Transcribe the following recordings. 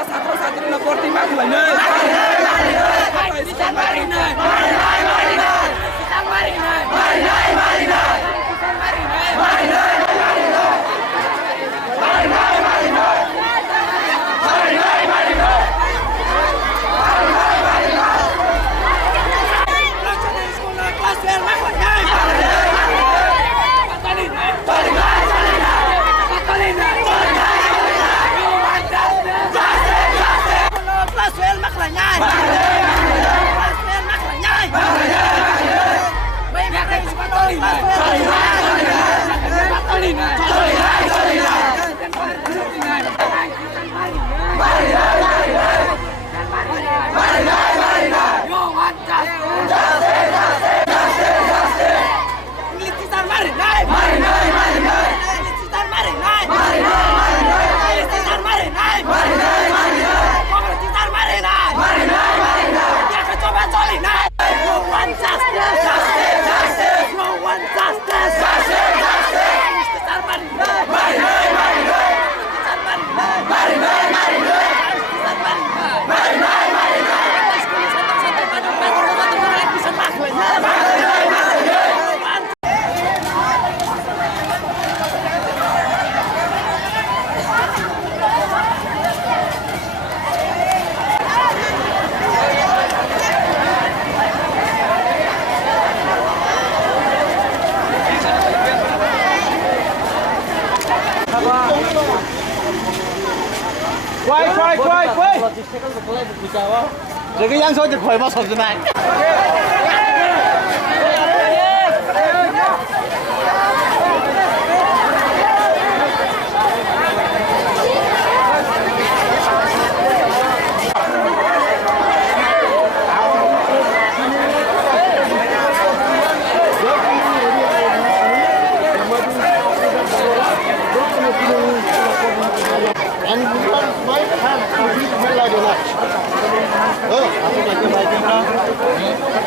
Kelas satu na porti maklane. Quay. Rồi cái giang số thì khỏi bao sầu thế này.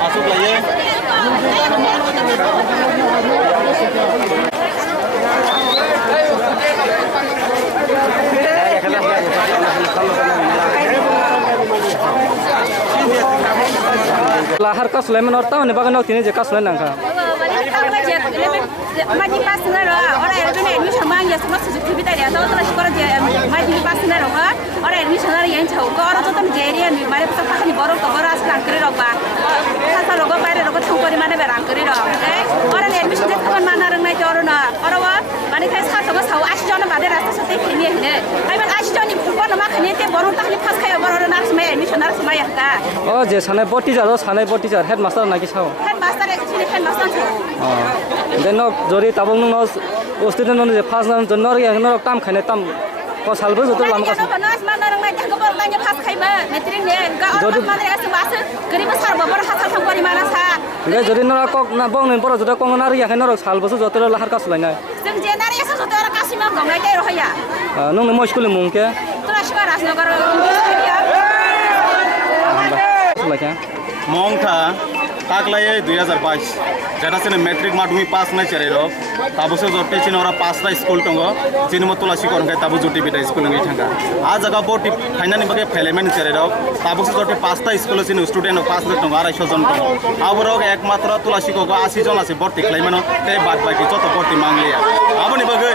Masuk lah ya. Lahar ka Sulaiman orta ne bagan nok tini je ka Sulaiman ka. Maji pasna ro ora erbe admission mang ya sama sujuk tibi tadi atau terus kora je maji pasna ro ha ora admission ro yang chau ko ora to tam jeri an mare pa pa ni boro ko ora aslan kare ro ba khasa ro go bare ro ko thong pori mane berang kare ro ora admission je kaman mana rang nai joro na ora wa mane kai sa to sau 80 jon bade rasta sote khini ne ai ban 80 jon ni phulbo na ma khini te boro ta khini phas khai boro na smai admission na smai yakta o je sanai boti jar headmaster na ki sao headmaster actually headmaster denok jori tabong no student no je phas na jonor ya no tam khane tam ko salbo jotor lam ka nas mana rang nai ko bor nai phas khai ba metrik ne ga or mana ga bas gari ba sar bor hasal thang pori mana sa ge jori no ko na bong nen pora jotor ko na ri ya khane no salbo jotor lahar ka sulai na जों जेनारि एसे जोतर कासिमा गंनाय दे रहाया नों मो school मुं के तुलासिबा Rajnagar Mongtha kaklai 2022 jada sene metric madhumi pass nai cherero tabu se jotte chine ora pass ta school tongo chine mo tulasi korong kai tabu joti bita school ngai thanga a jaga boti finani bage failement cherero tabu se jotte pass ta school chine student pass de tongo 250 jon tongo aborok ekmatra tulasi ko 80 jon ase borti khlaimano te bad baki joto borti manglia aboni bage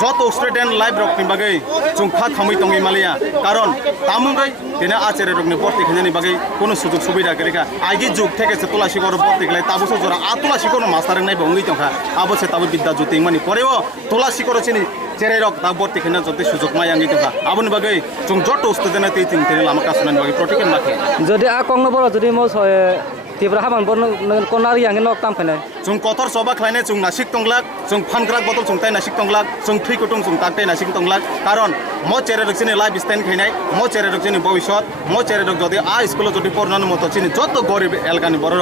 joto student live rok ni bage jungkha thamui tongi malia karon tamungai dene achere rok ni borti khnani bage kono sujog subida gereka agi jug থেকে সে তুলাসী কর পড়তে গেলে তাবু জোরা আতুলাসী কোন master নাই বঙ্গি তখা আবো সে তাবু বিদ্যা জ্যোতি মানে পরেও তুলাসী করে চিনি চেরে রক তা বর্তি খেনা যদি সুযোগ মাই আঙ্গি তখা আবনি বাগে জং জট উস্তে দেনা তে তিন তেল লামা কাসনান বাগে প্রটিকেন মাখে যদি আ কং নবর যদি মো তিব্রা হাবান বন কোনারি আঙ্গি নক তাম খানে জং কতর সবা খাইনে জং নাসিক তংলাক জং ফানগ্রাক বতল জং তাই নাসিক তংলাক জং থুই কুটুং জং তাই নাসিক তংলাক কারণ মো চেরে রক চিনি লাইফ স্টাইল খাইনাই মো চেরে রক চিনি ভবিষ্যৎ মো চেরে রক যদি আ স্কুলে যদি পড়নার মতো চিনি যত গরিব এলকানি বড়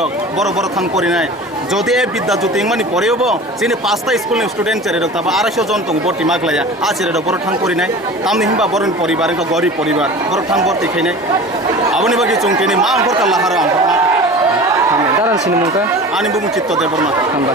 বড় থান করি নাই যদি এ বিদ্যা জ্যোতি মানে পড়েব চিনি 5টা স্কুল স্টুডেন্ট চেরে রক তাবা 250 জন তং বর্তি মাগলায়া আ চেরে রক বড় থান করি নাই তামনি হিমবা বড় পরিবার গরিব পরিবার বড় থান বর্তি খাইনাই আবনি বাকি জং চিনি মা Anchor কাল্লাহার Anchor দারান cinema ani bung citto de borma hamba